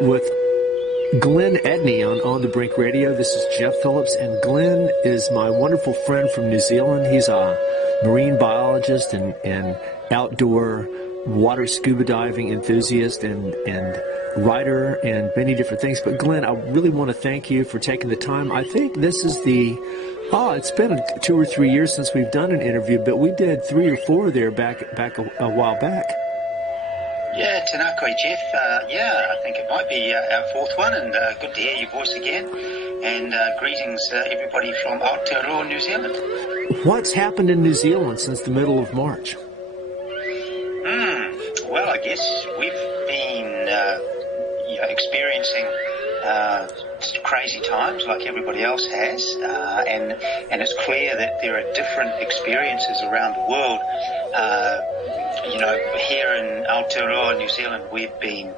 with Glenn Edney on the Brink Radio. This is Jeff Phillips, and Glenn is my wonderful friend from New Zealand. He's a marine biologist and outdoor water scuba diving enthusiast and writer and many different things. But Glenn, I really want to thank you for taking the time. I think this is it's been 2 or 3 years since we've done an interview, but we did 3 or 4 there back a while back. Yeah, Tanakoi, Jeff. I think it might be our 4th one, and good to hear your voice again. And greetings, everybody from Aotearoa, New Zealand. What's happened in New Zealand since the middle of March? Well, I guess we've been experiencing crazy times like everybody else has, and it's clear that there are different experiences around the world. Here in Aotearoa, New Zealand, we've been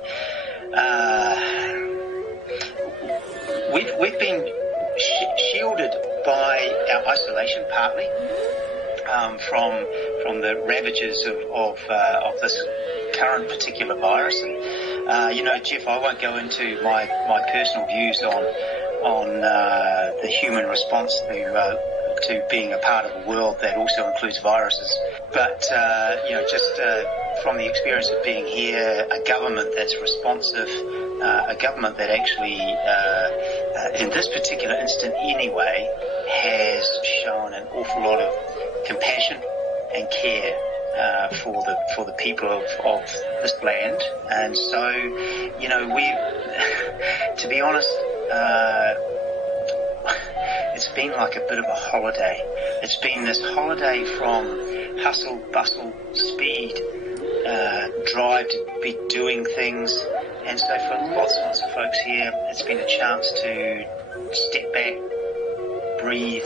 shielded by our isolation partly from the ravages of this current particular virus. And Jeff, I won't go into my personal views on the human response to being a part of a world that also includes viruses. But, from the experience of being here, a government that's responsive, a government that actually, in this particular instant anyway, has shown an awful lot of compassion and care for the people of this land. And so, to be honest, it's been like a bit of a holiday. It's been this holiday from hustle, bustle, speed, drive to be doing things. And so for lots and lots of folks here, it's been a chance to step back, breathe,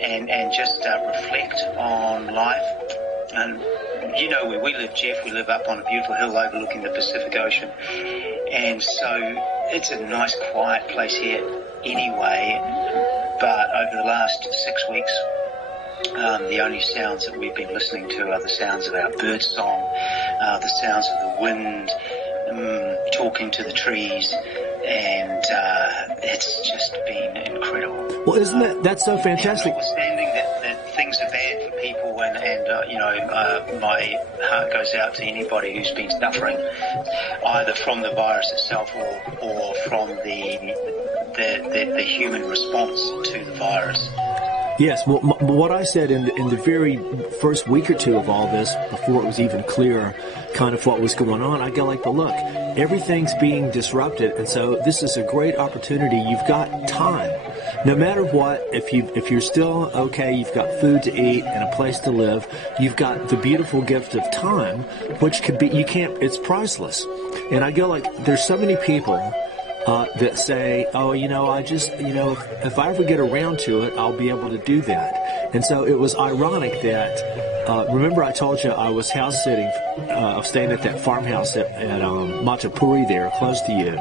and just reflect on life. And you know where we live, Jeff, we live up on a beautiful hill overlooking the Pacific Ocean. And so it's a nice quiet place here anyway, but over the last 6 weeks, the only sounds that we've been listening to are the sounds of our bird song, the sounds of the wind, talking to the trees, and it's just been incredible. Well, isn't that's so fantastic? Notwithstanding that things are bad for people, and my heart goes out to anybody who's been suffering, either from the virus itself or from the human response to the virus. Yes, well, what I said in the very first week or 2 of all this, before it was even clear kind of what was going on, I go like, but look, everything's being disrupted, and so this is a great opportunity. You've got time. No matter what, if you're still okay, you've got food to eat and a place to live, you've got the beautiful gift of time, which could be, it's priceless. And I go like, there's so many people that say, if I ever get around to it, I'll be able to do that. And so it was ironic that, remember I told you I was house sitting, staying at that farmhouse at Matapuri there, close to you,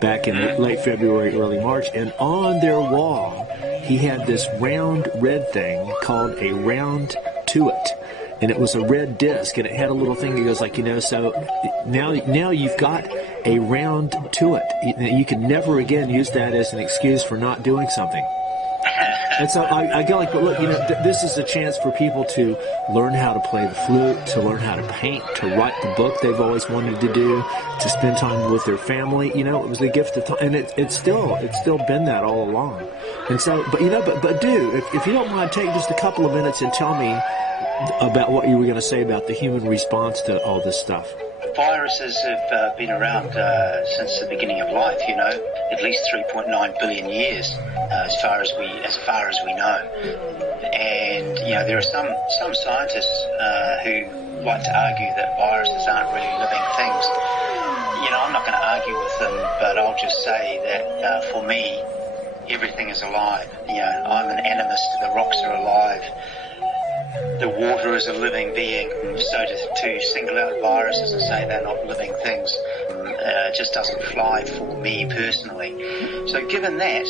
back in late February, early March, and on their wall, he had this round red thing called a round tuit. And it was a red disc, and it had a little thing that goes like, so now you've got a round to it. You can never again use that as an excuse for not doing something. And so I go like, but look, this is a chance for people to learn how to play the flute, to learn how to paint, to write the book they've always wanted to do, to spend time with their family. It was the gift of time, and it's still been that all along. And so, but if you don't mind, take just a couple of minutes and tell me about what you were going to say about the human response to all this stuff. Viruses have been around since the beginning of life, at least 3.9 billion years, as far as we know. And there are some scientists who like to argue that viruses aren't really living things. I'm not going to argue with them, but I'll just say that for me, everything is alive. I'm an animist. The rocks are alive. The water is a living being, so to single out viruses and say they're not living things just doesn't fly for me personally. So given that,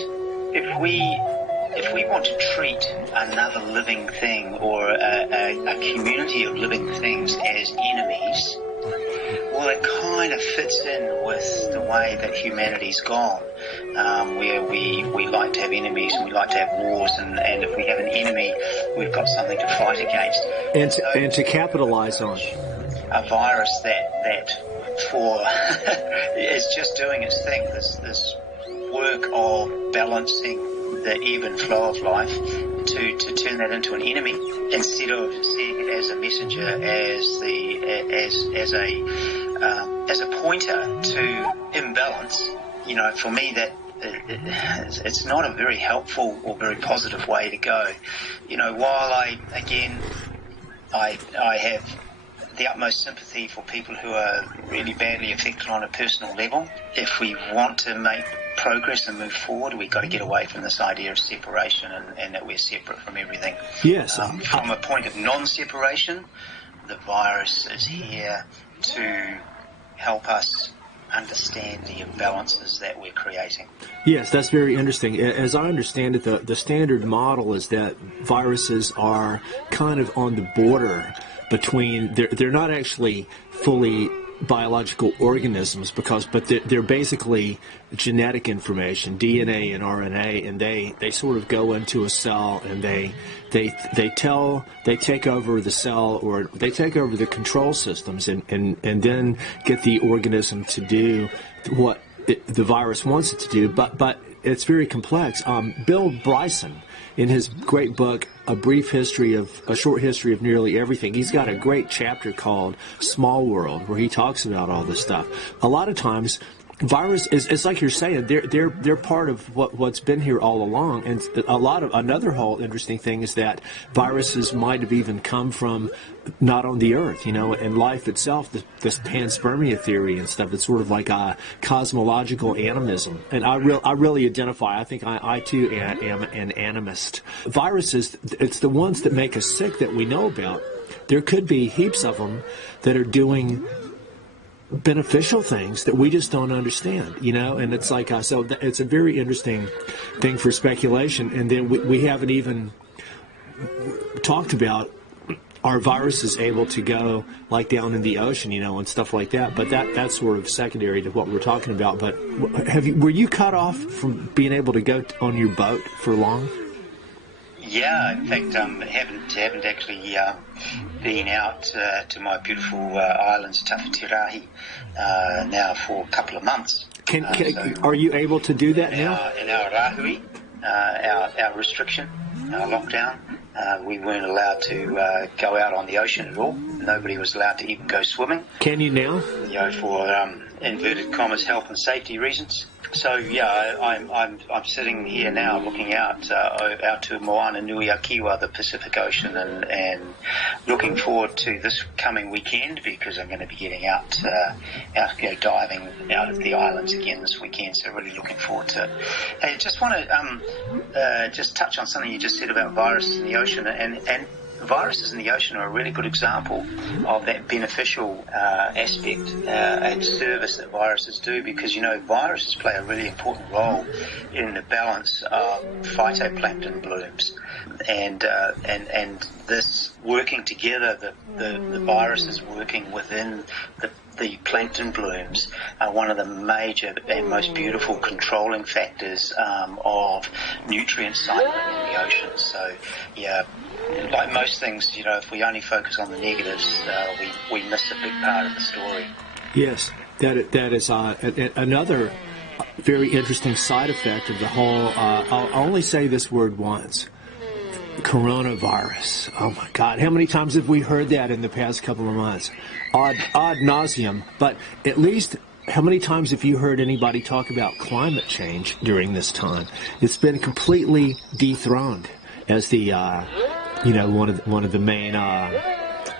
if we want to treat another living thing or a community of living things as enemies, Well, it kind of fits in with the way that humanity's gone, where we like to have enemies and we like to have wars, and if we have an enemy, we've got something to fight against. And to capitalize on. A virus that for is just doing its thing, this work of balancing the ebb and flow of life, to turn that into an enemy instead of seeing it as a messenger, as a pointer to imbalance. For me, that it's not a very helpful or very positive way to go. While I have the utmost sympathy for people who are really badly affected on a personal level, if we want to make progress and move forward, we've got to get away from this idea of separation and that we're separate from everything. Yes. From a point of non-separation, the virus is here to help us understand the imbalances that we're creating. Yes, that's very interesting. As I understand it, the standard model is that viruses are kind of on the border between, they're not actually fully biological organisms but they're basically genetic information, DNA and RNA, and they sort of go into a cell and they take over the cell, or they take over the control systems and then get the organism to do what the virus wants it to do, but it's very complex. Bill Bryson, in his great book, A Short History of Nearly Everything, he's got a great chapter called Small World, where he talks about all this stuff. A lot of times, virus it's like you're saying, they're part of what's been here all along. And another whole interesting thing is that viruses might have even come from not on the Earth, and life itself, this panspermia theory and stuff. It's sort of like a cosmological animism, and I really identify. I think I too am an animist. Viruses, it's the ones that make us sick that we know about. There could be heaps of them that are doing beneficial things that we just don't understand, and it's like, so it's a very interesting thing for speculation. And then we haven't even talked about, are viruses able to go like down in the ocean, and stuff like that, but that's sort of secondary to what we're talking about. But were you cut off from being able to go on your boat for long? Yeah, in fact, haven't actually been out to my beautiful islands, Tawhitarahi, now for a couple of months. Are you able to do that now? In our rahui, our restriction, our lockdown, we weren't allowed to go out on the ocean at all. Nobody was allowed to even go swimming. Can you now? For inverted commas, health and safety reasons. So yeah, I'm sitting here now looking out to Moana, Nui Akiwa, the Pacific Ocean, and looking forward to this coming weekend, because I'm going to be getting out diving out of the islands again this weekend. So really looking forward to it. Hey, I just want to just touch on something you just said about viruses in the ocean, and viruses in the ocean are a really good example of that beneficial aspect and service that viruses do, because viruses play a really important role in the balance of phytoplankton blooms, and this working together, the viruses working within the plankton blooms are one of the major and most beautiful controlling factors of nutrient cycling in the ocean. So yeah, like most things, if we only focus on the negatives, we miss a big part of the story. Yes, that is another very interesting side effect of the whole, I'll only say this word once, coronavirus. Oh my God, how many times have we heard that in the past couple of months? Ad nauseum. But at least, how many times have you heard anybody talk about climate change during this time? It's been completely dethroned as the one of the main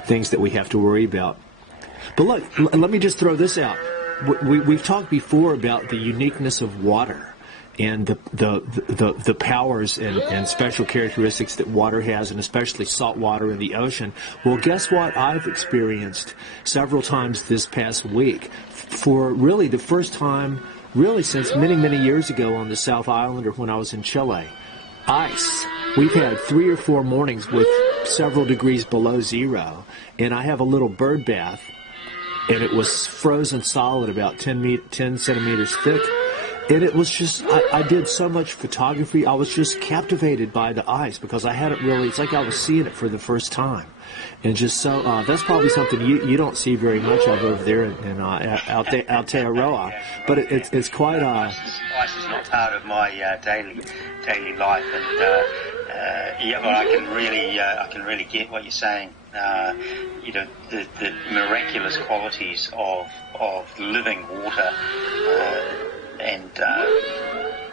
things that we have to worry about. But look, let me just throw this out. We've talked before about the uniqueness of water and the powers and special characteristics that water has, and especially salt water in the ocean. Well, guess what I've experienced several times this past week, for really the first time really since many, many years ago on the South Island, or when I was in Chile. Ice. We've had 3 or 4 mornings with several degrees below zero, and I have a little bird bath and it was frozen solid, about 10 centimeters thick. And it was just, I did so much photography. I was just captivated by the ice because I hadn't really, it's like I was seeing it for the first time. And just so, that's probably something you don't see very much of over there in Aotearoa. But it's quite... Ice is not part of my daily life. And, yeah, well, I can really get what you're saying. You know, the miraculous qualities of living water, and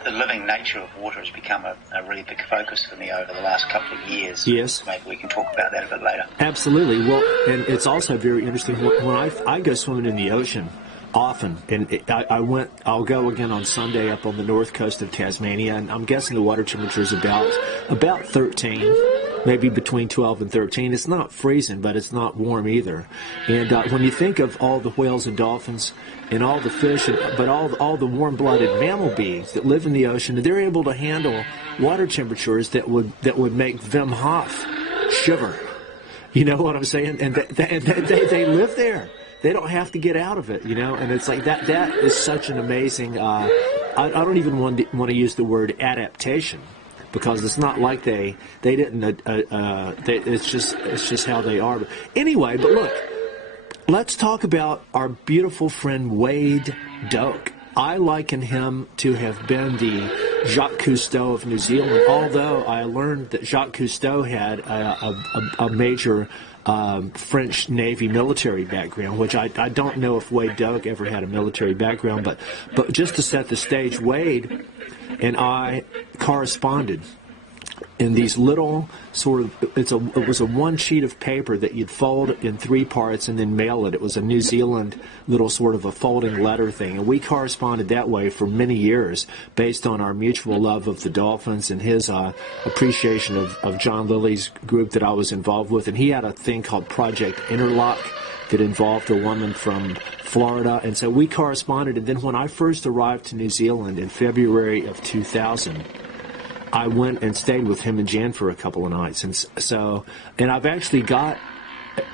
the living nature of water has become a really big focus for me over the last couple of years. Yes. Maybe we can talk about that a bit later. Absolutely. Well, and it's also very interesting when I go swimming in the ocean often, and I'll go again on Sunday up on the north coast of Tasmania, and I'm guessing the water temperature is about 13. Maybe between 12 and 13. It's not freezing, but it's not warm either. And when you think of all the whales and dolphins and all the fish, but all the warm-blooded mammal beings that live in the ocean, they're able to handle water temperatures that would make Wim Hof shiver. You know what I'm saying? And they live there. They don't have to get out of it, you know. And it's like that is such an amazing. I don't even want to use the word adaptation, because it's not like they didn't. It's just how they are. But anyway, but look, let's talk about our beautiful friend Wade Doak. I liken him to have been the Jacques Cousteau of New Zealand, although I learned that Jacques Cousteau had a major French Navy military background, which I don't know if Wade Doak ever had a military background, but just to set the stage, Wade and I corresponded in these little sort of, it was a one sheet of paper that you'd fold in 3 parts and then mail it. It was a New Zealand little sort of a folding letter thing, and we corresponded that way for many years based on our mutual love of the dolphins and his appreciation of John Lilly's group that I was involved with. And he had a thing called Project Interlock that involved a woman from Florida, and so we corresponded. And then when I first arrived to New Zealand in February of 2000, I went and stayed with him and Jan for a couple of nights. And I've actually got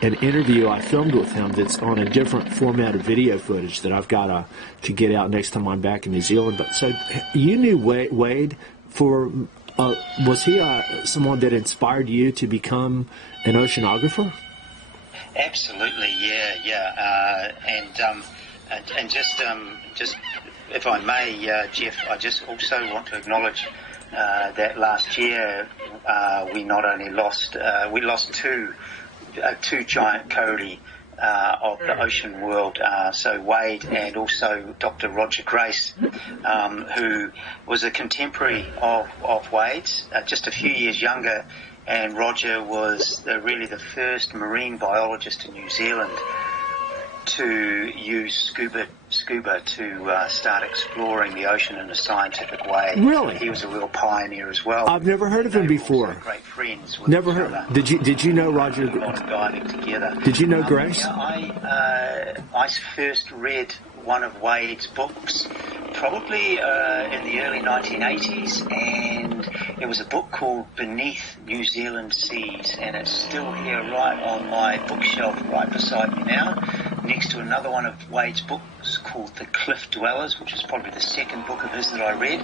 an interview I filmed with him that's on a different format of video footage that I've got to get out next time I'm back in New Zealand. But so you knew Wade for, was he someone that inspired you to become an oceanographer? Absolutely, yeah. And just if I may, Jeff, I just also want to acknowledge that last year we not only lost two giant kauri of the ocean world, so Wade and also Dr. Roger Grace, who was a contemporary of Wade's, just a few years younger. And Roger was really the first marine biologist in New Zealand to use scuba to start exploring the ocean in a scientific way. Really? He was a real pioneer as well. I've never heard of him before. Great friends with never each heard. other. Did you know Roger? A lot of diving together. Did you know Grace? Yeah, I first read one of Wade's books probably in the early 1980s, and it was a book called Beneath New Zealand Seas, and it's still here right on my bookshelf right beside me now, next to another one of Wade's books called The Cliff Dwellers, which is probably the second book of his that I read,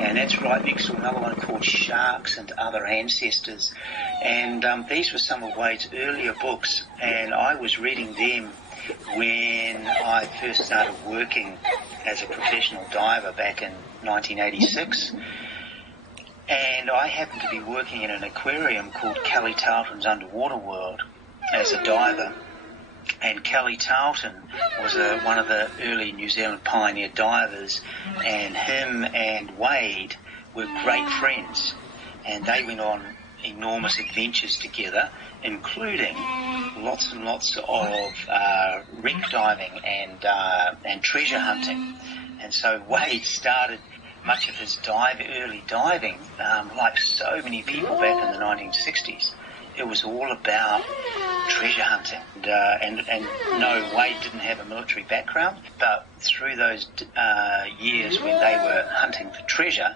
and that's right next to another one called Sharks and Other Ancestors. And these were some of Wade's earlier books, and I was reading them when I first started working as a professional diver back in 1986. And I happened to be working in an aquarium called Kelly Tarleton's Underwater World as a diver. And Kelly Tarleton was one of the early New Zealand pioneer divers, and him and Wade were great friends. And they went on enormous adventures together, including lots and lots of wreck diving and treasure hunting. And so Wade started much of his early diving, like so many people back in the 1960s. It was all about treasure hunting. And no, Wade didn't have a military background, but through those years when they were hunting for treasure,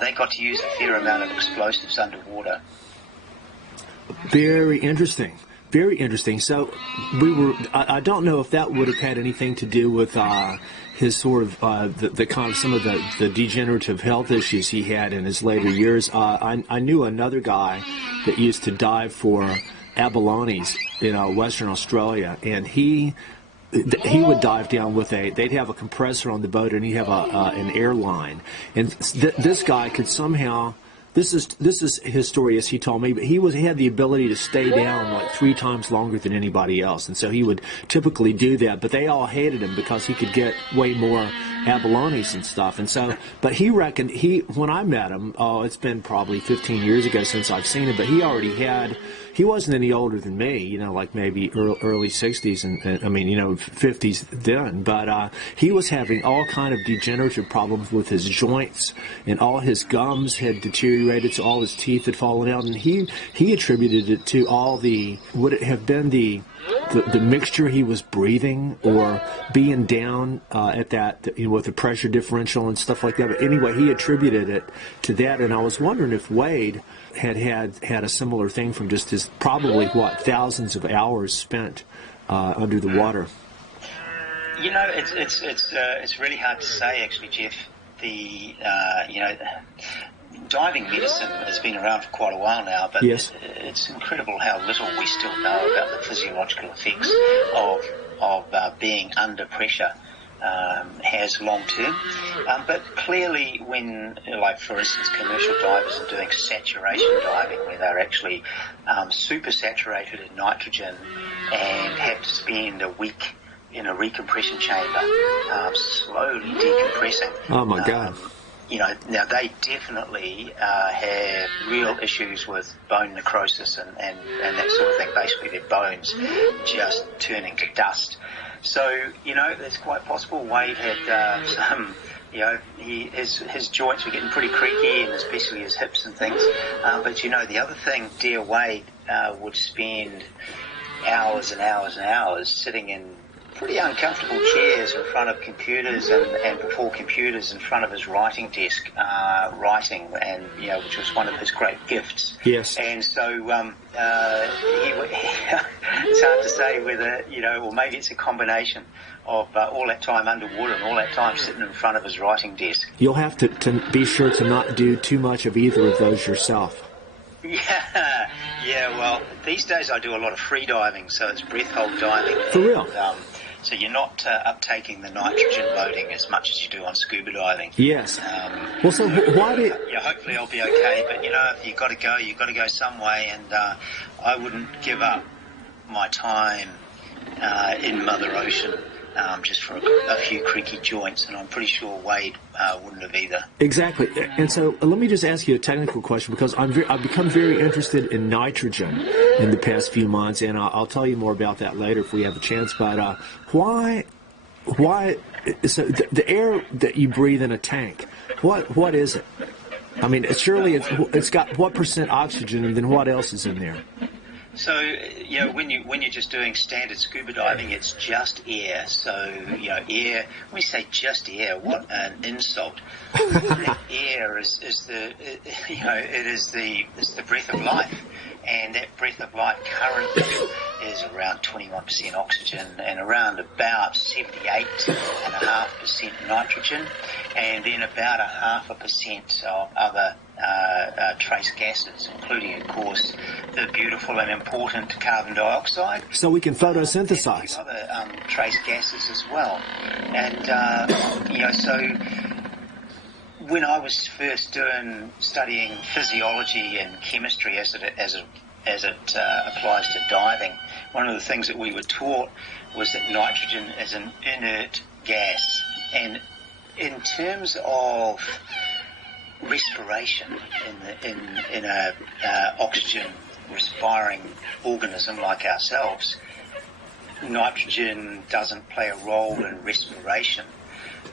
they got to use a fair amount of explosives underwater. Very interesting. Very interesting. So I don't know if that would have had anything to do with his sort of the kind of some of the degenerative health issues he had in his later years. I knew another guy that used to dive for abalones in Western Australia, and he would dive down with they'd have a compressor on the boat, and he'd have an airline, and this guy could somehow. This is his story as he told me, but he had the ability to stay down like 3 times longer than anybody else, and so he would typically do that. But they all hated him because he could get way more abalones and stuff. And so, but he reckoned when I met him, it's been probably 15 years ago since I've seen him, but he already had. He wasn't any older than me, like maybe early 60s and 50s then. But he was having all kind of degenerative problems with his joints, and all his gums had deteriorated, so all his teeth had fallen out. And he attributed it to would it have been the mixture he was breathing, or being down at that, with the pressure differential and stuff like that. But anyway, he attributed it to that, and I was wondering if Wade had a similar thing from just his probably thousands of hours spent under the water. It's really hard to say, actually, Jeff. Diving medicine has been around for quite a while now, but yes. It's incredible how little we still know about the physiological effects of being under pressure. Has long term, but clearly when, like for instance, commercial divers are doing saturation diving, where they're actually super saturated in nitrogen and have to spend a week in a recompression chamber, slowly decompressing. Oh my God. Now they definitely have real issues with bone necrosis and that sort of thing. Basically, their bones just turning to dust. So, it's quite possible Wade had some, his joints were getting pretty creaky, and especially his hips and things. But, the other thing, dear Wade would spend hours and hours and hours sitting in pretty uncomfortable chairs in front of computers and before computers in front of his writing desk, writing, and which was one of his great gifts. Yes. And so it's hard to say whether or maybe it's a combination of all that time underwater and all that time sitting in front of his writing desk. You'll have to be sure to not do too much of either of those yourself. Yeah. Well, these days I do a lot of free diving, so it's breath hold diving. For real. So you're not uptaking the nitrogen loading as much as you do on scuba diving. Yes. Well, so why did... hopefully I'll be okay, but if you've got to go some way, and I wouldn't give up my time in Mother Ocean just for a few creaky joints, and I'm pretty sure Wade wouldn't have either. Exactly. And so let me just ask you a technical question, because I've become very interested in nitrogen in the past few months, and I'll tell you more about that later if we have a chance. But why? So the air that you breathe in a tank, what is it? I mean, surely it's got what % oxygen, and then what else is in there? So, when you're just doing standard scuba diving, it's just air. So, air, when we say just air, what an insult. Air is the breath of life. And that breath of life currently is around 21% oxygen and around about 78.5% nitrogen, and then about 0.5% of other trace gases, including, of course, the beautiful and important carbon dioxide. So we can photosynthesize. And other trace gases as well. And, so when I was first studying physiology and chemistry as it applies to diving, one of the things that we were taught was that nitrogen is an inert gas. And in terms of respiration in a oxygen respiring organism like ourselves, nitrogen doesn't play a role in respiration.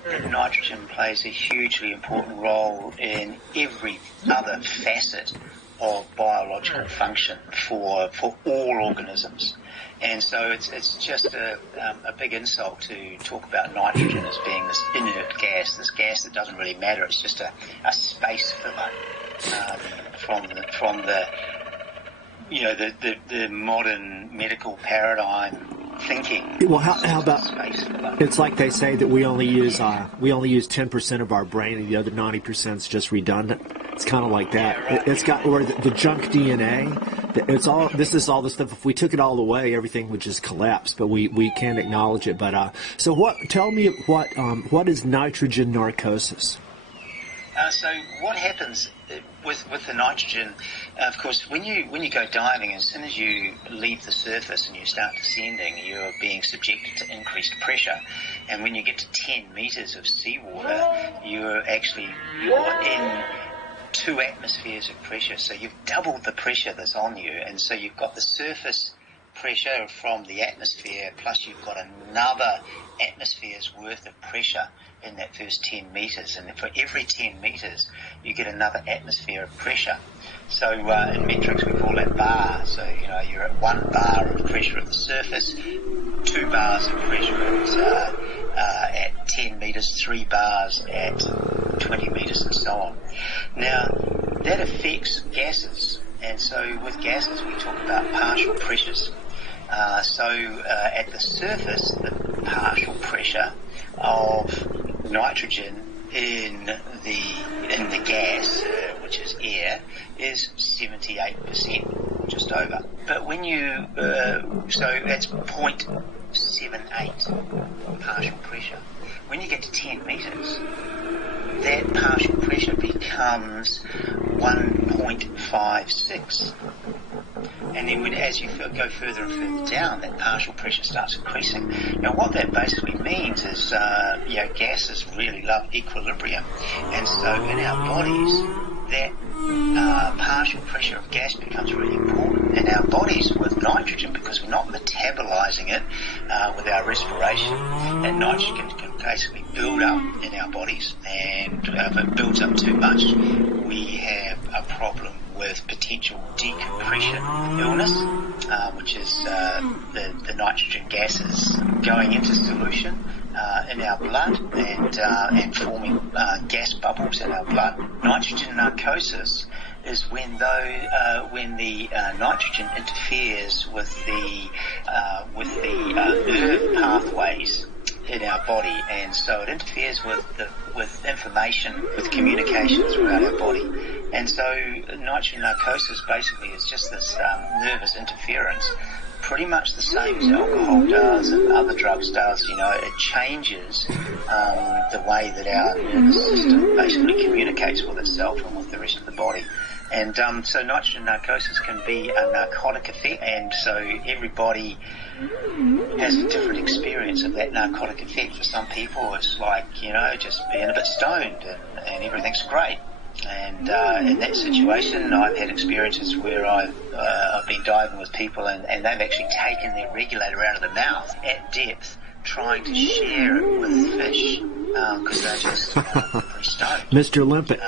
But nitrogen plays a hugely important role in every other facet of biological function for all organisms. And so it's just a big insult to talk about nitrogen as being this inert gas, this gas that doesn't really matter. It's just a space filler from the the modern medical paradigm thinking. Well, how about, it's like they say that we only use 10% of our brain and the other 90% is just redundant. It's kind of like that. Yeah, right. It's got, or the junk DNA. This is all the stuff. If we took it all away, everything would just collapse. But we can't acknowledge it. But tell me what is nitrogen narcosis? So what happens with the nitrogen? Of course, when you go diving, as soon as you leave the surface and you start descending, you're being subjected to increased pressure. And when you get to 10 meters of seawater, you're in 2 atmospheres of pressure. So you've doubled the pressure that's on you, and so you've got the surface pressure from the atmosphere, plus you've got another atmosphere's worth of pressure in that first 10 meters, and for every 10 meters you get another atmosphere of pressure. So in metrics we call that bar. So you're at 1 bar of pressure at the surface, 2 bars of pressure at 10 meters, 3 bars at 20 meters, and so on. Now that affects gases, and so with gases we talk about partial pressures. At the surface, the partial pressure of nitrogen in the gas, which is air, is 78%, just over. But when you so that's 0.78 partial pressure. When you get to 10 meters, that partial pressure becomes 1.56. And then as you go further and further down, that partial pressure starts increasing. Now what that basically means is, gases really love equilibrium. And so in our bodies, that partial pressure of gas becomes really important. In our bodies with nitrogen, because we're not metabolizing it with our respiration, and nitrogen can basically build up in our bodies, and if it builds up too much, we have a problem with potential decompression illness, which is the nitrogen gases going into solution in our blood and forming gas bubbles in our blood. Nitrogen narcosis is when the nitrogen interferes with the nerve pathways in our body, and so it interferes with information, with communication throughout our body. And so nitrogen narcosis basically is just this nervous interference, pretty much the same as alcohol does and other drugs does. It changes the way that our nervous system basically communicates with itself and with the rest of the body. And so nitrogen narcosis can be a narcotic effect, and so everybody has a different experience of that narcotic effect. For some people it's like, just being a bit stoned and everything's great. And in that situation, I've had experiences where I've been diving with people and they've actually taken their regulator out of the mouth at depth, trying to share it with fish, because they're just pretty stoned. Mr. Limpet.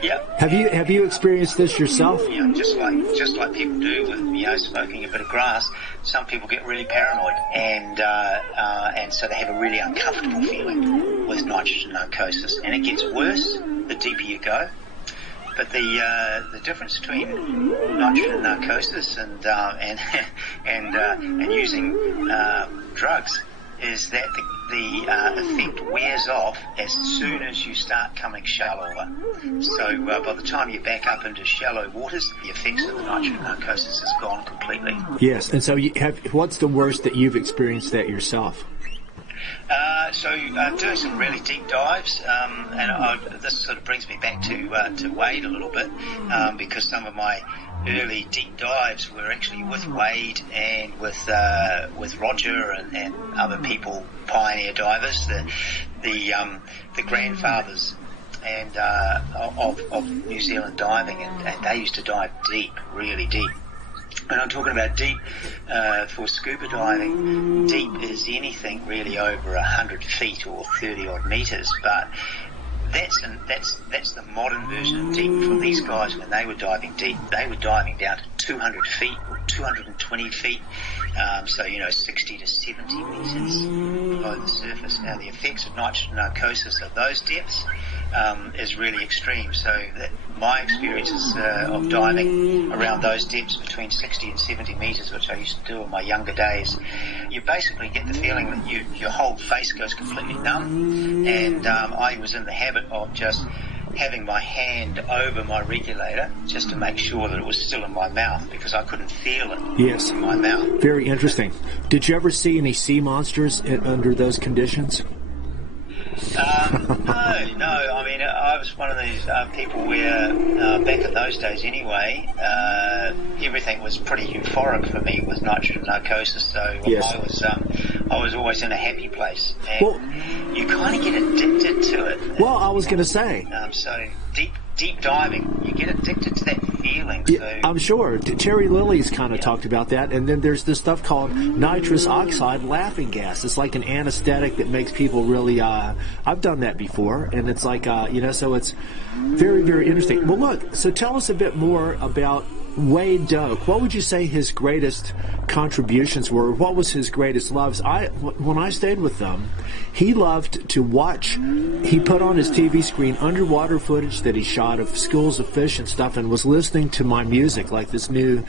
Yeah. Have you experienced this yourself? Just like people do with smoking a bit of grass, some people get really paranoid, and so they have a really uncomfortable feeling with nitrogen narcosis, and it gets worse the deeper you go. But the difference between nitrogen narcosis and using drugs is that the effect wears off as soon as you start coming shallower. So by the time you're back up into shallow waters, the effects of the nitrogen narcosis is gone completely. Yes, and so what's the worst that you've experienced that yourself? Doing some really deep dives, this sort of brings me back to Wade a little bit, because some of my early deep dives were actually with Wade and with Roger and other people, pioneer divers, the grandfathers and of New Zealand diving, and they used to dive deep, really deep. And I'm talking about deep for scuba diving. Deep is anything really over 100 feet or 30 odd meters, but that's the modern version of deep. For these guys, when they were diving deep, they were diving down to 200 feet or 220 feet, 60 to 70 meters below the surface. Now, the effects of nitrogen narcosis at those depths is really extreme. So that my experiences of diving around those depths between 60 and 70 metres, which I used to do in my younger days, you basically get the feeling that your whole face goes completely numb. And I was in the habit of just having my hand over my regulator just to make sure that it was still in my mouth, because I couldn't feel it in my mouth. Very interesting. Did you ever see any sea monsters under those conditions? No. I mean, I was one of these people where, back in those days anyway, everything was pretty euphoric for me with nitrogen narcosis. So I was always in a happy place. And you kind of get addicted to it. Well, I was going to say. So deep diving, you get addicted to that feeling. Yeah, so. I'm sure. Terry Lilly's kind of talked about that. And then there's this stuff called nitrous oxide laughing gas. It's like an anesthetic that makes people really, I've done that before. And it's like, so it's very, very interesting. Well, look, so tell us a bit more about Wade Doak. What would you say his greatest contributions were? What was his greatest loves? When I stayed with them, he loved to watch. He put on his TV screen underwater footage that he shot of schools of fish and stuff, and was listening to my music, like this new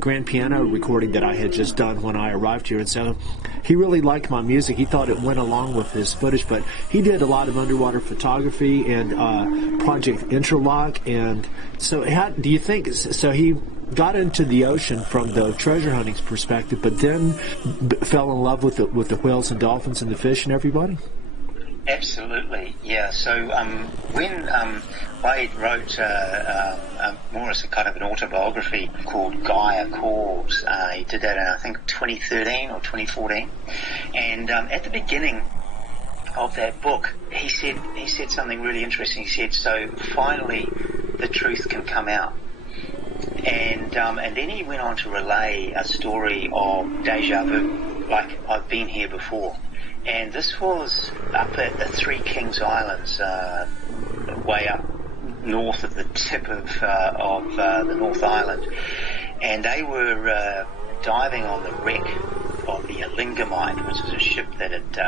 grand piano recording that I had just done when I arrived here. And so he really liked my music. He thought it went along with his footage, but he did a lot of underwater photography and Project Interlock. And so how do you think, so he got into the ocean from the treasure hunting perspective, but then fell in love with the whales and dolphins and the fish and everybody? Absolutely, yeah. So when Wade wrote more as a kind of an autobiography called Gaia Calls, he did that in, I think, 2013 or 2014. And at the beginning of that book, he said something really interesting. He said, so finally the truth can come out. And then he went on to relay a story of deja vu, like I've been here before. And this was up at the Three Kings Islands, way up north of the tip of the North Island. And they were diving on the wreck of the Lingamite, which is a ship that had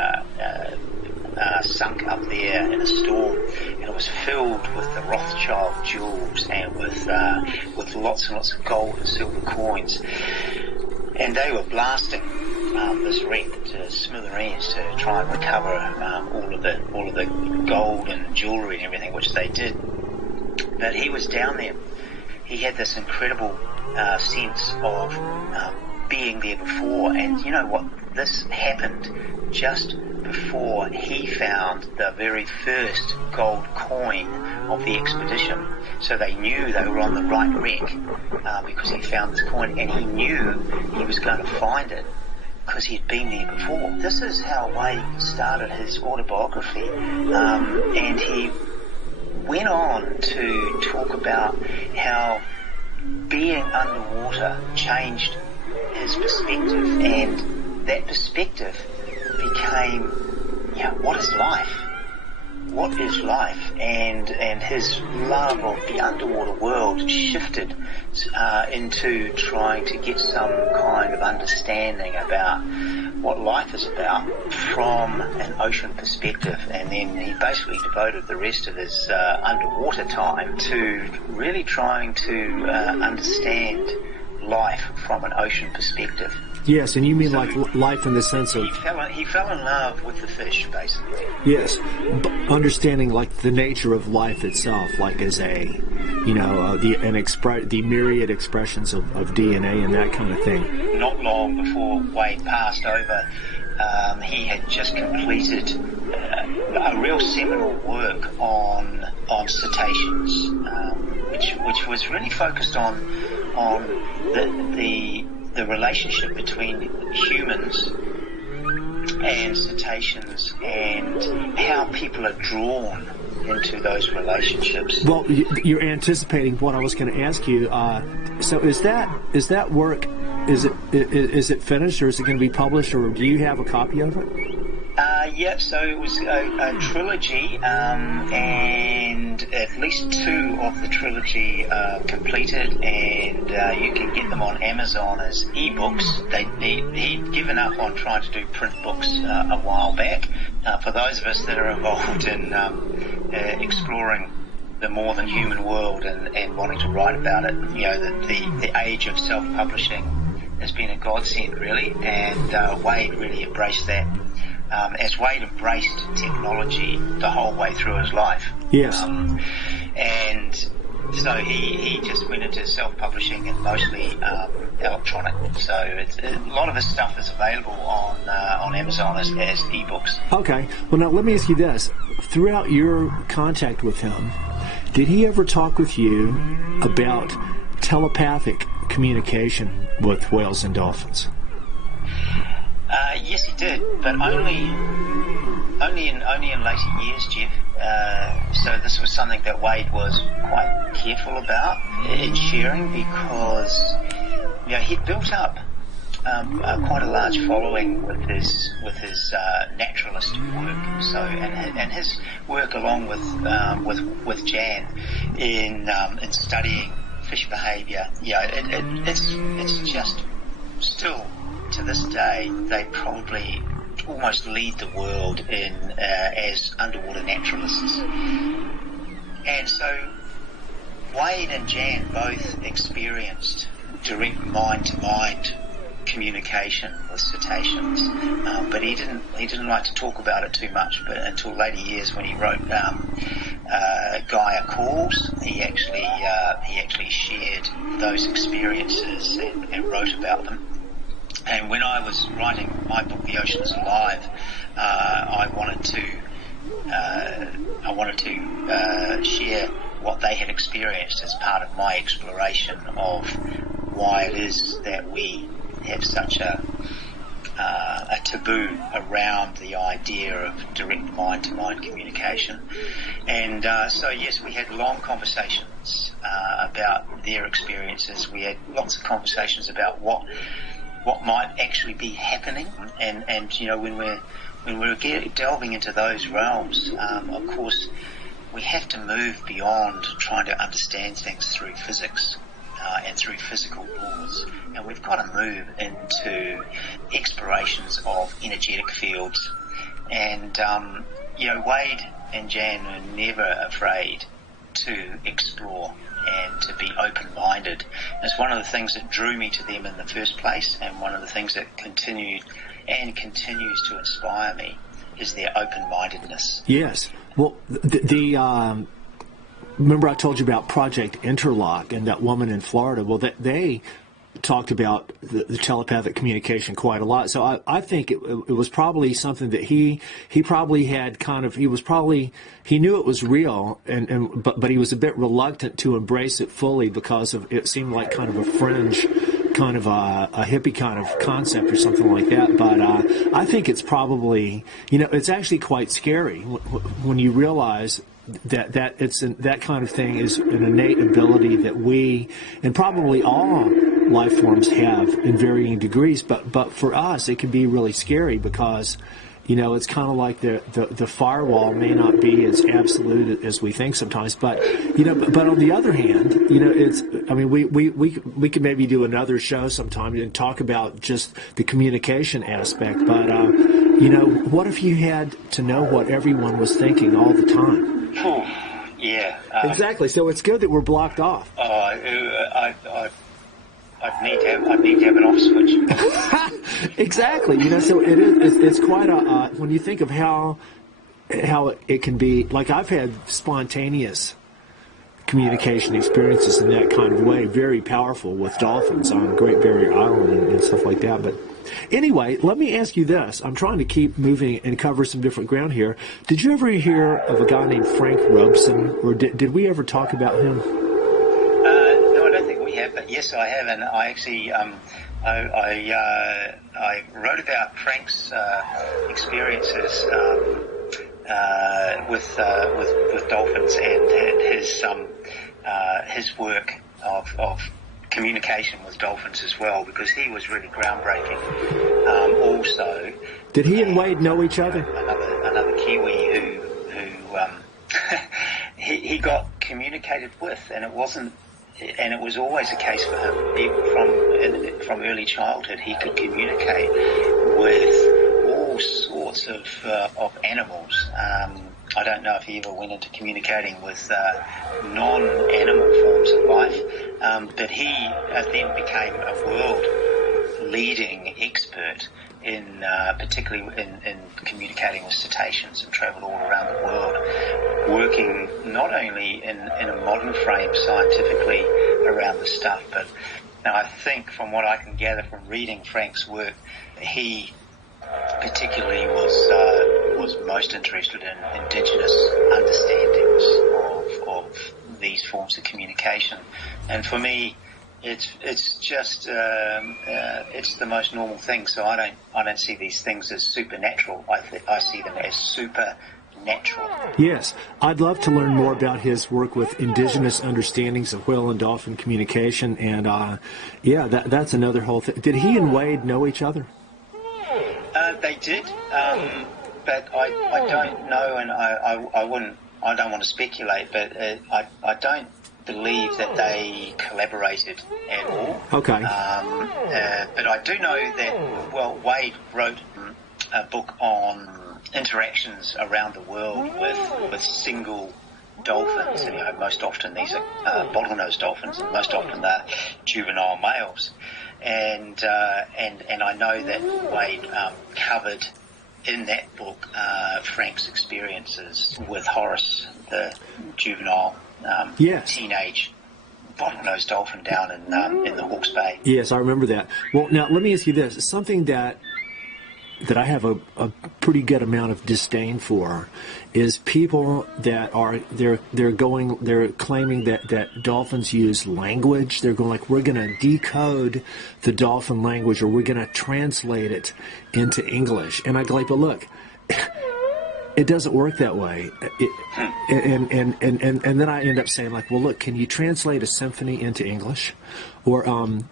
sunk up there in a storm, and it was filled with the Rothschild jewels and with lots and lots of gold and silver coins. And they were blasting this wreck to smithereens to try and recover all of the gold and jewellery and everything, which they did. But he was down there. He had this incredible sense of being there before, and you know what? This happened just before he found the very first gold coin of the expedition. So they knew they were on the right wreck because he found this coin, and he knew he was going to find it because he'd been there before. This is how Wade started his autobiography, and he went on to talk about how being underwater changed his perspective, and that perspective became, what is life? What is life? And his love of the underwater world shifted into trying to get some kind of understanding about what life is about from an ocean perspective. And then he basically devoted the rest of his underwater time to really trying to understand life from an ocean perspective. Yes, and you mean like life in the sense of... He fell in love with the fish, basically. Yes, understanding like the nature of life itself, like as a, the myriad expressions of DNA and that kind of thing. Not long before Wade passed over, he had just completed a real seminal work on cetaceans, which was really focused on the relationship between humans and cetaceans and how people are drawn into those relationships. Well, you're anticipating what I was going to ask you. So is that work? Is it finished, or is it going to be published, or do you have a copy of it? So it was a trilogy, and at least 2 of the trilogy are completed, and you can get them on Amazon as ebooks. He'd given up on trying to do print books a while back. For those of us that are involved in exploring the more than human world and wanting to write about it. You know, the age of self-publishing has been a godsend, really, and Wade really embraced that. As Wade embraced technology the whole way through his life. Yes. And so he just went into self-publishing and mostly electronic. So a lot of his stuff is available on Amazon as ebooks. Okay. Well, now let me ask you this. Throughout your contact with him, did he ever talk with you about telepathic communication with whales and dolphins? Yes, he did, but only in later years, Jeff. So this was something that Wade was quite careful about in sharing, because he'd built up quite a large following with his naturalist work. So and his work along with Jan in studying fish behaviour. It's just still to this day they probably almost lead the world in as underwater naturalists. And so Wade and Jan both experienced direct mind-to-mind communication with cetaceans, but he didn't like to talk about it too much. But until later years, when he wrote Gaia Calls, he actually shared those experiences and wrote about them. And when I was writing my book, The Ocean is Alive, I wanted to share what they had experienced as part of my exploration of why it is that we have such a taboo around the idea of direct mind-to-mind communication. And so yes, we had long conversations about their experiences. We had lots of conversations about what might actually be happening, and when we're delving into those realms, of course we have to move beyond trying to understand things through physics and through physical laws, and we've got to move into explorations of energetic fields. And Wade and Jan are never afraid to explore and to be open-minded. It's one of the things that drew me to them in the first place, and one of the things that continued and continues to inspire me is their open-mindedness. Yes. Well, the remember I told you about Project Interlock and that woman in Florida? Well, they talked about the telepathic communication quite a lot. So I think it was probably something that he probably had he knew it was real, but he was a bit reluctant to embrace it fully because of it seemed like kind of a fringe, kind of a hippie kind of concept or something like that. But I think it's probably, it's actually quite scary when you realize that it's that kind of thing is an innate ability that we and probably all life forms have in varying degrees, but for us it can be really scary because it's kind of like the firewall may not be as absolute as we think sometimes, but but on the other hand, we could maybe do another show sometime and talk about just the communication aspect, but what if you had to know what everyone was thinking all the time? Yeah. Exactly. So it's good that we're blocked off. I'd need to have an off switch. Exactly. So it's quite a when you think of how it can be. Like I've had spontaneous communication experiences in that kind of way, very powerful with dolphins on Great Barrier Island and stuff like that. But anyway, let me ask you this. I'm trying to keep moving and cover some different ground here. Did you ever hear of a guy named Frank Robson, or did we ever talk about him? No, I don't think we have, but yes, I have, and I actually I wrote about Frank's experiences with dolphins and his work of communication with dolphins as well, because he was really groundbreaking. Also, did he and Wade know each other? Another Kiwi who he got communicated with, and it was always a case for him. Even from early childhood, he could communicate with all sorts of animals. I don't know if he ever went into communicating with non-animal forms of life, but he then became a world-leading expert in particularly in communicating with cetaceans, and travelled all around the world, working not only in a modern frame scientifically around the stuff, but now I think from what I can gather from reading Frank's work, he particularly was most interested in indigenous understandings of these forms of communication. And for me, it's just it's the most normal thing. So I don't see these things as supernatural. I see them as supernatural. Yes, I'd love to learn more about his work with indigenous understandings of whale and dolphin communication. And that's another whole thing. Did he and Wade know each other? They did, but I don't know, and I don't want to speculate, but I don't believe that they collaborated at all. Okay. But I do know that, Wade wrote a book on interactions around the world with single dolphins, and most often these are bottlenose dolphins, and most often they're juvenile males. And I know that Wade covered in that book Frank's experiences with Horace, the juvenile teenage bottlenose dolphin down in the Hawke's Bay. Yes, I remember that. Well, now let me ask you this: something that I have a pretty good amount of disdain for is people that are they're claiming that dolphins use language. They're going like, we're going to decode the dolphin language, or we're going to translate it into English. And I go like, but look, it doesn't work that way. And then I end up saying like, well, look, can you translate a symphony into English? Or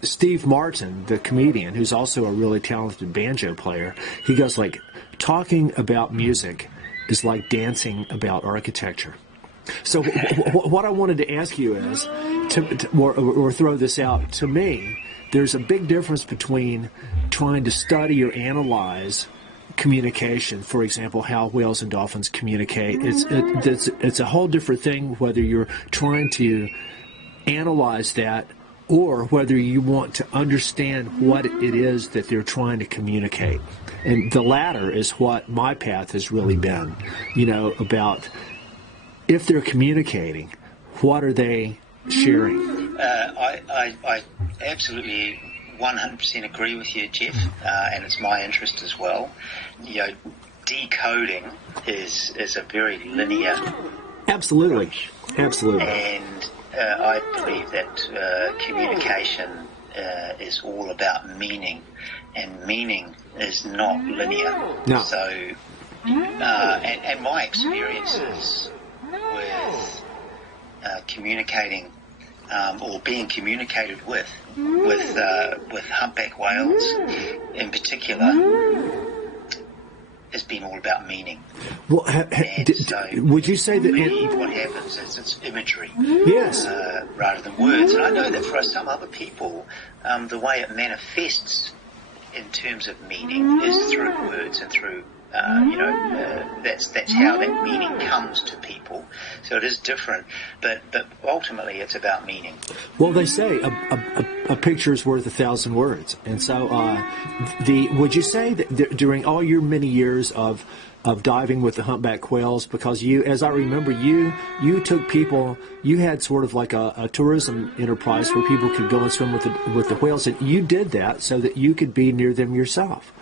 Steve Martin, the comedian, who's also a really talented banjo player, he goes like, talking about music is like dancing about architecture. So what I wanted to ask you is, or throw this out, to me, there's a big difference between trying to study or analyze communication, for example, how whales and dolphins communicate. It's a whole different thing whether you're trying to analyze that or whether you want to understand what it is that they're trying to communicate. And the latter is what my path has really been, about if they're communicating, what are they sharing? I absolutely 100% agree with you, Jeff, and it's my interest as well. Decoding is a very linear Absolutely. approach. And I believe that communication is all about meaning, and meaning is not linear. No. So, and my experiences with communicating or being communicated with humpback whales in particular has been all about meaning. Well, would you say that what happens is it's imagery, yes, rather than words? And I know that for some other people, the way it manifests in terms of meaning is through words and through that's how that meaning comes to people. So it is different, but ultimately it's about meaning. Well, they say a picture is worth 1,000 words, and so would you say that during all your many years of diving with the humpback whales, because you, as I remember, you took people, you had sort of like a tourism enterprise where people could go and swim with the whales, and you did that so that you could be near them yourself.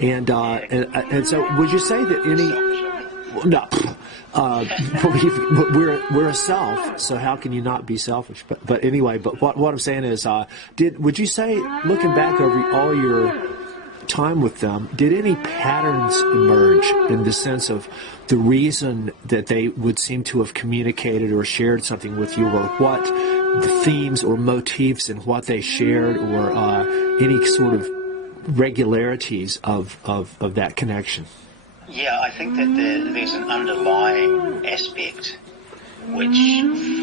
And so, would you say that we're a self, so how can you not be selfish? But anyway, but what I'm saying is, would you say, looking back over all your time with them, did any patterns emerge in the sense of the reason that they would seem to have communicated or shared something with you, or what the themes or motifs in what they shared, or any sort of regularities of that connection? Yeah, I think that there's an underlying aspect which,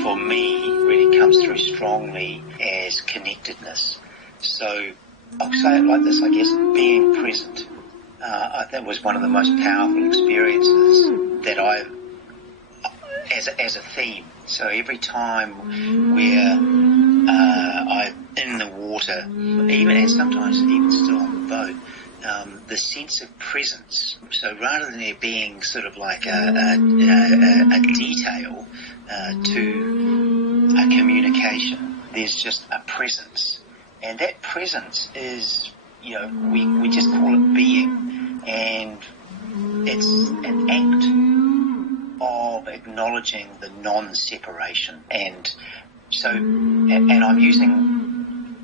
for me, really comes through strongly as connectedness. So I'll say it like this, I guess, being present. That was one of the most powerful experiences that I've as a theme. So every time we're I'm in the water, even and sometimes even still on the boat, the sense of presence. So rather than there being sort of like a detail to a communication, there's just a presence, and that presence is, we just call it being, and it's an act of acknowledging the non-separation. And so, and I'm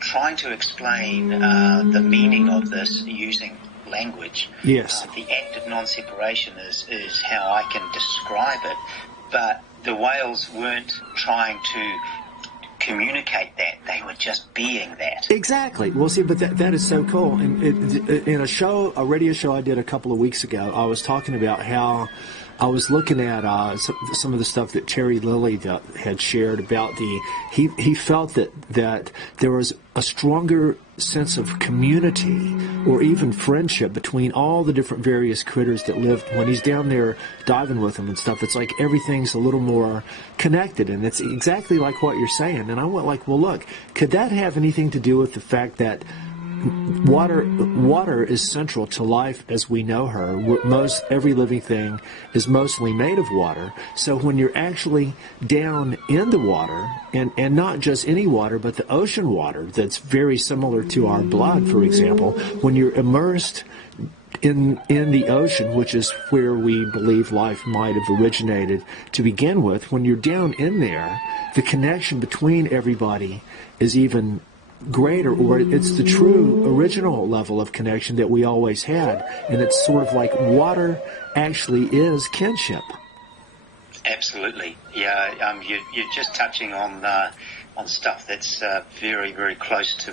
trying to explain the meaning of this using language. Yes. The act of non-separation is how I can describe it, but the whales weren't trying to communicate that. They were just being that. Exactly. Well, see, but that is so cool. And in a radio show I did a couple of weeks ago, I was talking about how I was looking at some of the stuff that Terry Lilly had shared about he felt that there was a stronger sense of community or even friendship between all the different various critters that lived. When he's down there diving with them and stuff, it's like everything's a little more connected, and it's exactly like what you're saying. And I went like, well, look, could that have anything to do with the fact that water is central to life as we know her? Every living thing is mostly made of water. So when you're actually down in the water, and not just any water, but the ocean water that's very similar to our blood, for example, when you're immersed in the ocean, which is where we believe life might have originated to begin with, when you're down in there, the connection between everybody is even greater, or it's the true original level of connection that we always had. And it's sort of like water actually is kinship. Absolutely. Yeah, you're just touching on stuff that's very, very close to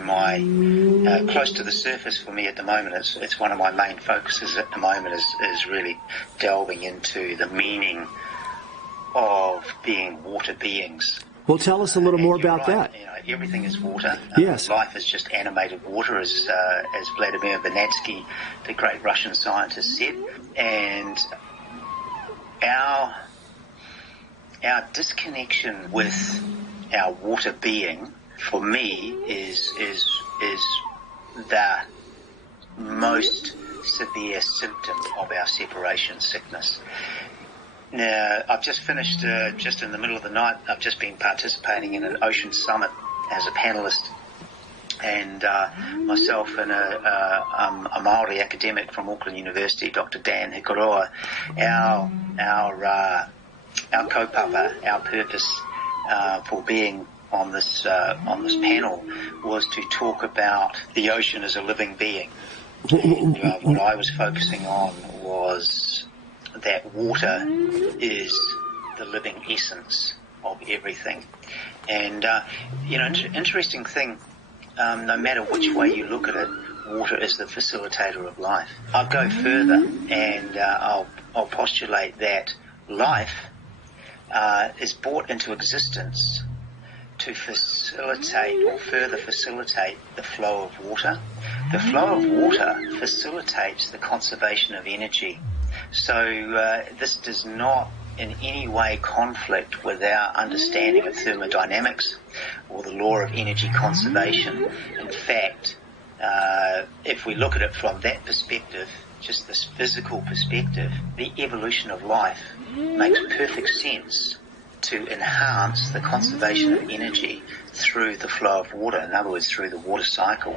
close to the surface for me at the moment. It's one of my main focuses at the moment is really delving into the meaning of being water beings. Well, tell us a little more about that. Everything is water. Yes. Life is just animated water, as Vladimir Vernadsky, the great Russian scientist, said. And our disconnection with our water being, for me, is the most severe symptom of our separation sickness. Now, I've just finished, just in the middle of the night, I've just been participating in an ocean summit as a panellist, and myself and a Maori academic from Auckland University, Dr. Dan Hikaroa, our kaupapa, our purpose for being on this panel was to talk about the ocean as a living being. And, what I was focusing on was that water is the living essence of everything. And, interesting thing, no matter which way you look at it, water is the facilitator of life. I'll go further, and I'll postulate that life is brought into existence to facilitate or further facilitate the flow of water. The flow of water facilitates the conservation of energy. So this does not in any way conflict with our understanding of thermodynamics or the law of energy conservation. In fact, if we look at it from that perspective, just this physical perspective, the evolution of life makes perfect sense to enhance the conservation of energy through the flow of water, in other words, through the water cycle.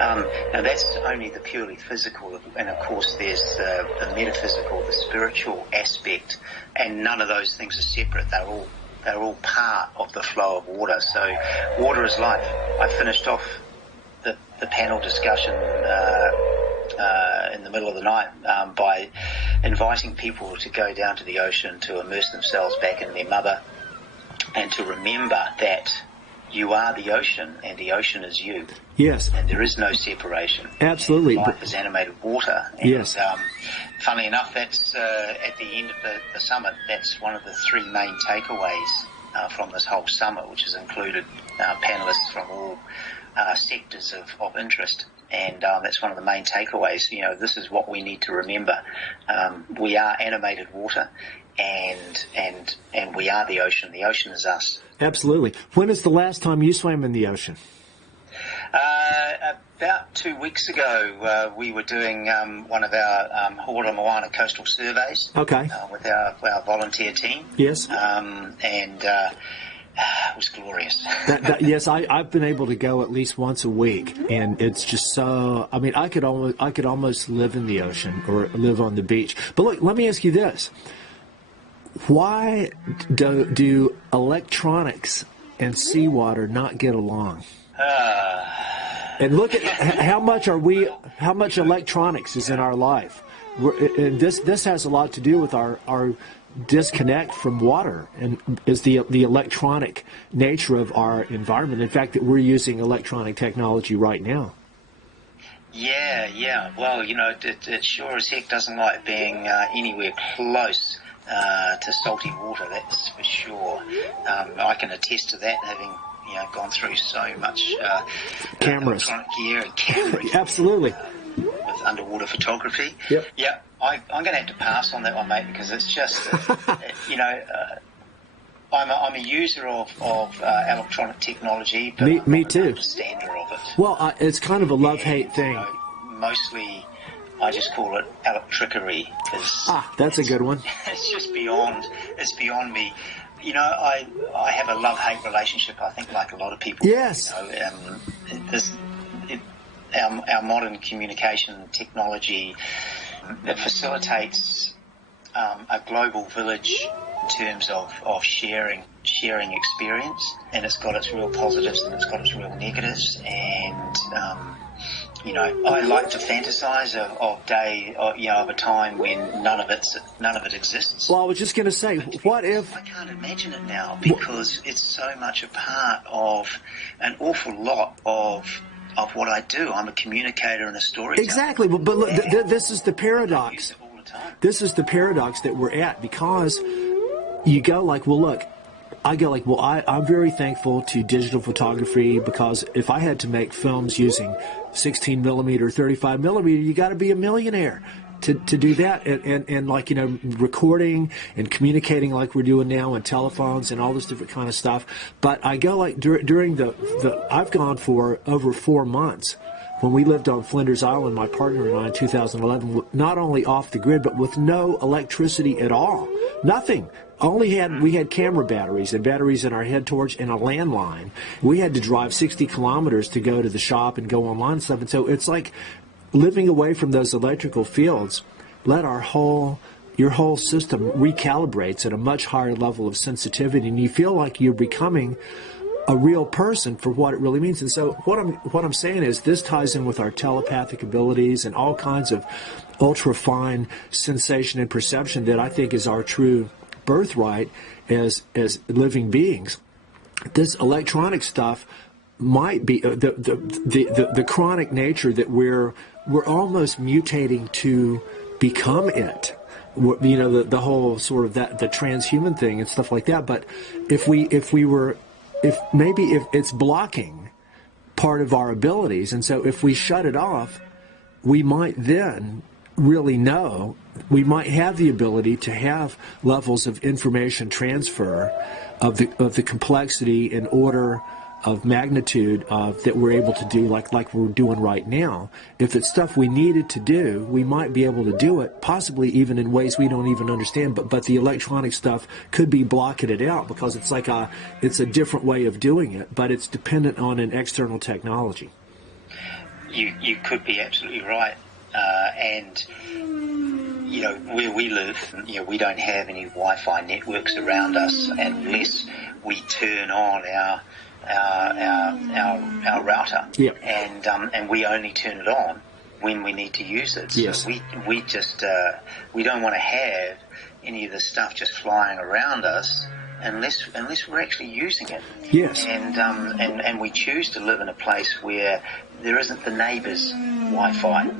Now that's only the purely physical, and of course there's the metaphysical, the spiritual aspect, and none of those things are separate. They're all part of the flow of water. So water is life. I finished off the panel discussion in the middle of the night by inviting people to go down to the ocean to immerse themselves back in their mother and to remember that you are the ocean and the ocean is you. Yes. And there is no separation. Absolutely. And life is animated water. And, yes. Funnily enough, that's at the end of the summit, that's one of the three main takeaways from this whole summit, which has included panelists from all sectors of interest. And that's one of the main takeaways. This is what we need to remember. We are animated water, and we are the ocean. The ocean is us. Absolutely. When is the last time you swam in the ocean? About 2 weeks ago, we were doing one of our Moana coastal surveys. Okay. With our volunteer team. Yes. It was glorious. Yes, I've been able to go at least once a week, and it's just so. I mean, I could almost live in the ocean or live on the beach. But look, let me ask you this: why do electronics and seawater not get along? And look at how much electronics is in our life. And this has a lot to do with our disconnect from water, and is the electronic nature of our environment. In fact, that we're using electronic technology right now. Yeah. Well, it sure as heck doesn't like being anywhere close to salty water. That's for sure. I can attest to that, having gone through so much cameras, electronic gear and cameras. Absolutely. With underwater photography. Yep. Yeah. I'm going to have to pass on that one, mate, because it's just, I'm a user of electronic technology, but me I'm too. An understander of it. Well, it's kind of a love-hate thing. Mostly, I just call it electrickery. That's a good one. It's just beyond. It's beyond me. I have a love-hate relationship, I think, like a lot of people. Yes. Our modern communication technology that facilitates a global village in terms of sharing experience, and it's got its real positives and it's got its real negatives. And I like to fantasize of a time when none of it exists. Well, I was just going to say, what if I can't imagine it now, because it's so much a part of an awful lot of what I do. I'm a communicator and a storyteller. Exactly, but look, this is the paradox. This is the paradox that we're at, because you go like, well, look, I go like, well, I'm very thankful to digital photography, because if I had to make films using 16 millimeter, 35 millimeter, you got to be a millionaire to do that, and like, recording and communicating like we're doing now, and telephones and all this different kind of stuff. But I go like during I've gone for over 4 months when we lived on Flinders Island, my partner and I, in 2011, not only off the grid, but with no electricity at all. Nothing. We had camera batteries and batteries in our head torch and a landline. We had to drive 60 kilometers to go to the shop and go online and stuff. And so it's like living away from those electrical fields. Let your whole system recalibrates at a much higher level of sensitivity, and you feel like you're becoming a real person for what it really means. And so what I'm saying is, this ties in with our telepathic abilities and all kinds of ultra fine sensation and perception that I think is our true birthright as living beings. This electronic stuff might be the chronic nature that we're almost mutating to become it. The whole sort of the transhuman thing and stuff like that. But if it's blocking part of our abilities, and so if we shut it off, we might then really know, we might have the ability to have levels of information transfer of the complexity and order of magnitude that we're able to do like we're doing right now. If it's stuff we needed to do, we might be able to do it, possibly even in ways we don't even understand, but the electronic stuff could be blocking it out, because it's like it's a different way of doing it, but it's dependent on an external technology. You could be absolutely right. And where we live, we don't have any Wi-Fi networks around us unless we turn on our router. Yep. And we only turn it on when we need to use it. Yes. So we just we don't want to have any of the stuff just flying around us unless we're actually using it. Yes. And we choose to live in a place where there isn't the neighbour's Wi-Fi.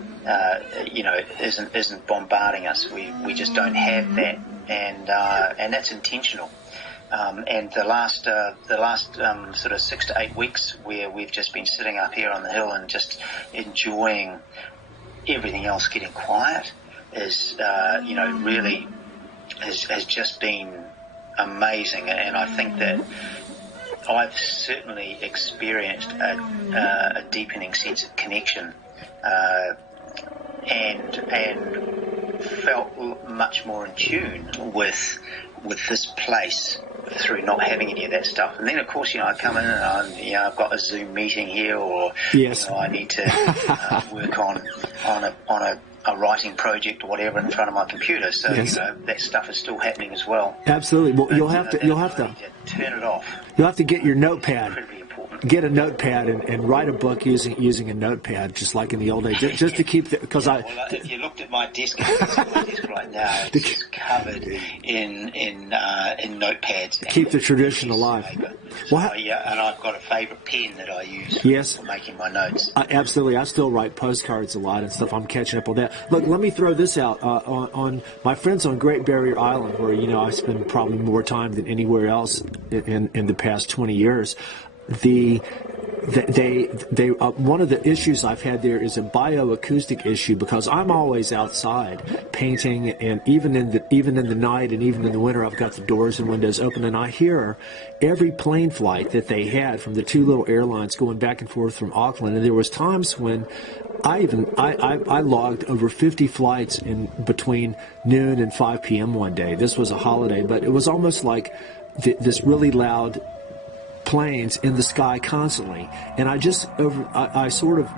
Isn't bombarding us. We just don't have that, and that's intentional. And the last sort of 6 to 8 weeks, where we've just been sitting up here on the hill and just enjoying everything else getting quiet, is really has just been amazing, and I think that I've certainly experienced a deepening sense of connection, and felt much more in tune with this place through not having any of that stuff. And then, of course, I come in and I've got a Zoom meeting here, or yes. I need to work on a writing project or whatever in front of my computer. So yes. That stuff is still happening as well. Absolutely. Well, but, you'll have to turn it off. You'll have to get your notepad. Incredibly important. Get a notepad and write a book using a notepad, just like in the old days, just to keep because if you looked at my desk, my desk right now, it's just covered in notepads. Keep the tradition alive. Well, and I've got a favourite pen that I use for making my notes. Absolutely, I still write postcards a lot and stuff. I'm catching up on that. Look, let me throw this out on my friends on Great Barrier Island, where I spend probably more time than anywhere else in the past 20 years. One of the issues I've had there is a bioacoustic issue, because I'm always outside painting, and even in the night and even in the winter, I've got the doors and windows open, and I hear every plane flight that they had from the two little airlines going back and forth from Auckland. And there was times when I logged over 50 flights in between noon and 5 p.m. one day. This was a holiday, but it was almost like this really loud planes in the sky constantly. And I sort of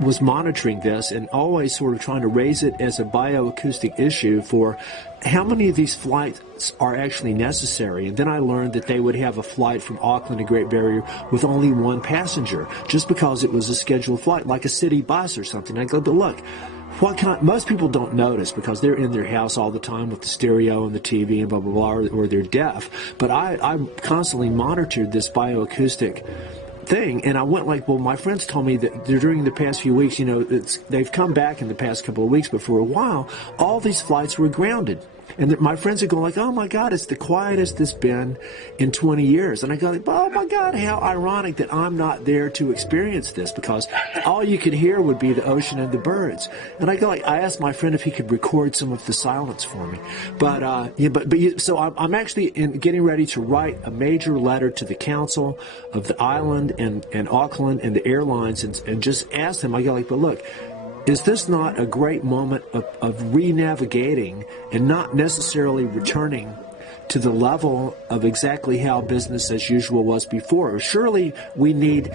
was monitoring this and always sort of trying to raise it as a bioacoustic issue for how many of these flights are actually necessary. And then I learned that they would have a flight from Auckland to Great Barrier with only one passenger, just because it was a scheduled flight, like a city bus or something. I go, but look, most people don't notice because they're in their house all the time with the stereo and the TV and blah, blah, blah, or they're deaf. But I constantly monitored this bioacoustic thing, and I went like, well, my friends told me that during the past few weeks, they've come back in the past couple of weeks, but for a while, all these flights were grounded. And my friends are going like, oh my God, it's the quietest it's been in 20 years. And I go like, oh my God, how ironic that I'm not there to experience this, because all you could hear would be the ocean and the birds. And I go like, I asked my friend if he could record some of the silence for me. So I'm actually getting ready to write a major letter to the council of the island and Auckland and the airlines and just ask them, I go like, but look, is this not a great moment of re-navigating and not necessarily returning to the level of exactly how business as usual was before? Surely we need...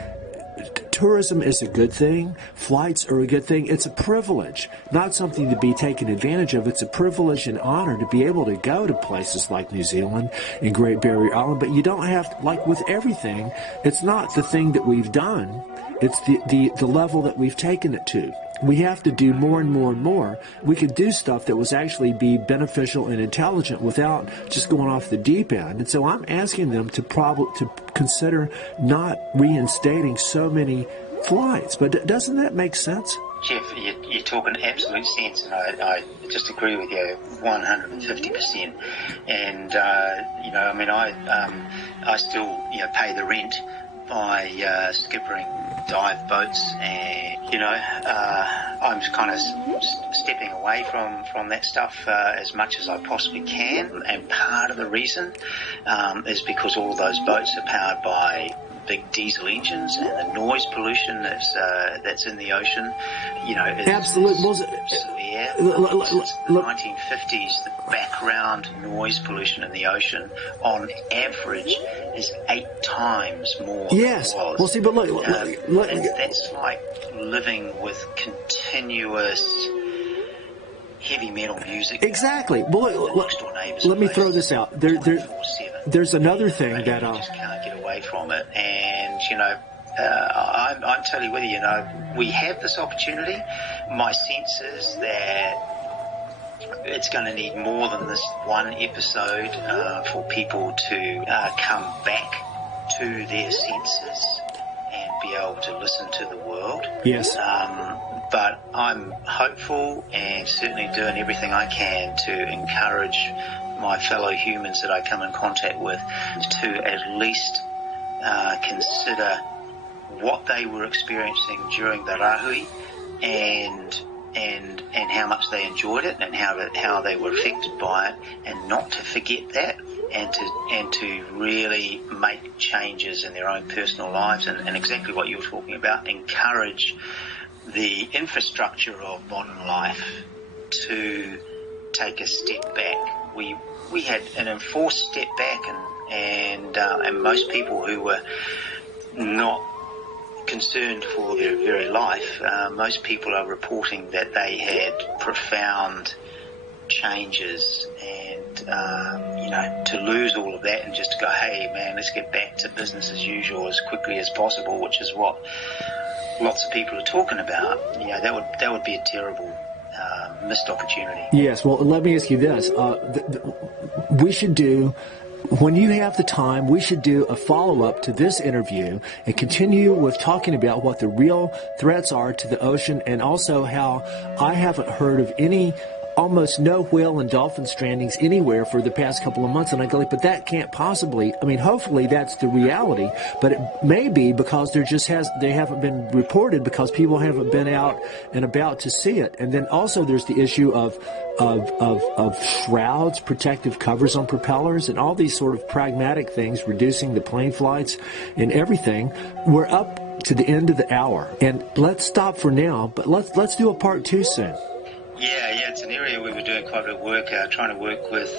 Tourism is a good thing. Flights are a good thing. It's a privilege, not something to be taken advantage of. It's a privilege and honor to be able to go to places like New Zealand and Great Barrier Island. But you don't have to, like with everything, it's not the thing that we've done. It's the level that we've taken it to. We have to do more and more and more. We could do stuff that was actually be beneficial and intelligent without just going off the deep end. And so I'm asking them to consider not reinstating so many flights. But doesn't that make sense? Jeff, you're talking absolute sense, and I just agree with you 150%. And I still pay the rent by skippering dive boats, and I'm kind of stepping away from that stuff as much as I possibly can. And part of the reason is because all those boats are powered by big diesel engines, and the noise pollution that's in the ocean, absolutely. Since the 1950s, the background noise pollution in the ocean, on average, is 8 times more. Yes. Than it was. Well, see, but look, that's like living with continuous heavy metal music. Exactly. Well, let me throw this out. There's another thing that you just can't get away from it, and I'm totally with you. We have this opportunity. My sense is that it's going to need more than this one episode for people to come back to their senses and be able to listen to the world. Yes. But I'm hopeful and certainly doing everything I can to encourage my fellow humans that I come in contact with to at least consider what they were experiencing during the rahui, and and how much they enjoyed it and how they were affected by it, and not to forget that, and to really make changes in their own personal lives, and exactly what you were talking about, encourage the infrastructure of modern life to take a step back. We had an enforced step back, and most people who were not concerned for their very life, most people are reporting that they had profound changes, and to lose all of that and just to go, hey man, let's get back to business as usual as quickly as possible, which is what lots of people are talking about. That would be a terrible missed opportunity. Yes. Well, let me ask you this: we should do. When you have the time, we should do a follow-up to this interview and continue with talking about what the real threats are to the ocean, and also how I haven't heard of almost no whale and dolphin strandings anywhere for the past couple of months. And I go, but that can't possibly, hopefully that's the reality, but it may be because they haven't been reported because people haven't been out and about to see it. And then also there's the issue of shrouds, protective covers on propellers, and all these sort of pragmatic things, reducing the plane flights and everything. We're up to the end of the hour, and let's stop for now, but let's do a part 2 soon. Yeah, it's an area we were doing quite a bit of work, trying to work with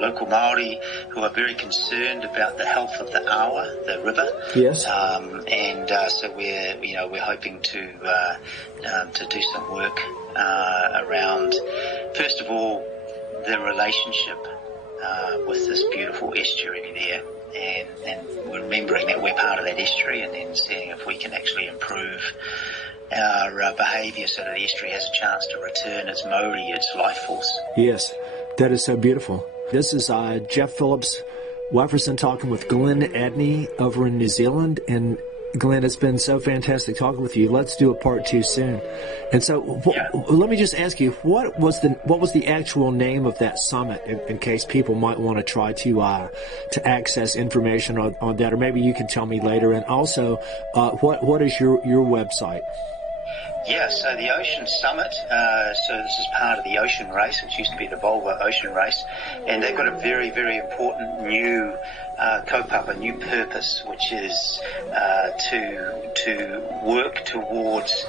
local Māori who are very concerned about the health of the Awa, the river. Yes. So we're hoping to do some work around, first of all, the relationship with this beautiful estuary there, and remembering that we're part of that estuary, and then seeing if we can actually improve our behaviour so that the estuary has a chance to return its mauri, its life force. Yes, that is so beautiful. This is Jeff Phillips Wefferson talking with Glenn Edney over in New Zealand. And Glenn, it's been so fantastic talking with you. Let's do a part 2 soon. And so let me just ask you, what was the actual name of that summit, in case people might want to try to access information on that, or maybe you can tell me later. And also, what is your website? Yeah, so the Ocean Summit, so this is part of the Ocean Race, which used to be the Volvo Ocean Race, and they've got a very, very important new kaupapa, new purpose, which is to work towards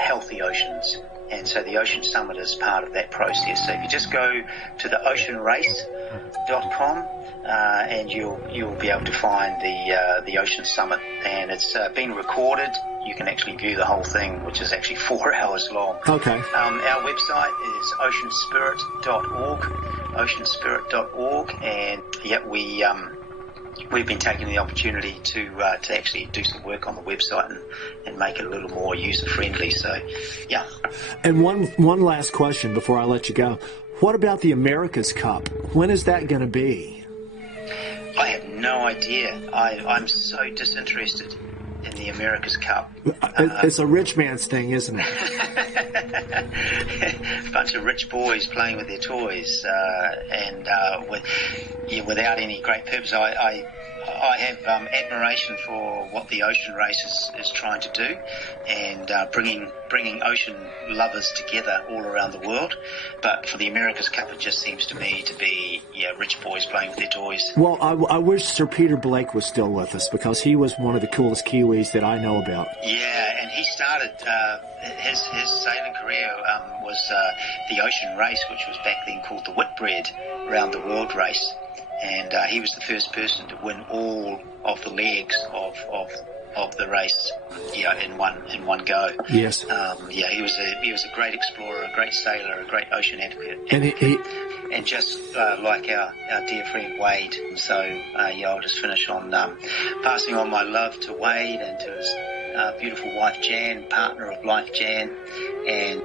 healthy oceans. And so the Ocean Summit is part of that process. So if you just go to the oceanrace.com, and you'll be able to find the Ocean Summit, and it's been recorded. You can actually view the whole thing, which is actually 4 hours long. Okay. Our website is oceanspirit.org, and we've been taking the opportunity to actually do some work on the website and make it a little more user friendly. So, yeah. And one last question before I let you go. What about the America's Cup? When is that going to be? I have no idea. I'm so disinterested in the America's Cup. It's a rich man's thing, isn't it? A bunch of rich boys playing with their toys, without any great purpose. I have admiration for what the Ocean Race is trying to do, and bringing ocean lovers together all around the world. But for the America's Cup, it just seems to me to be rich boys playing with their toys. Well, I wish Sir Peter Blake was still with us, because he was one of the coolest Kiwis that I know about. Yeah, and he started his sailing career was the Ocean Race, which was back then called the Whitbread Round the World Race. And he was the first person to win all of the legs of the race, in one go. Yes. He was a great explorer, a great sailor, a great ocean advocate, and just like our dear friend Wade. So I'll just finish on passing on my love to Wade and to his beautiful wife Jan, partner of life Jan, and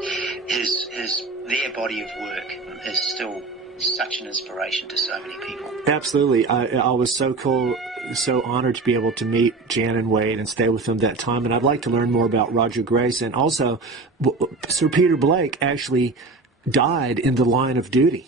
their body of work is still such an inspiration to so many people. Absolutely. I was so honored to be able to meet Jan and Wade and stay with them that time. And I'd like to learn more about Roger Grace. And also, Sir Peter Blake actually died in the line of duty.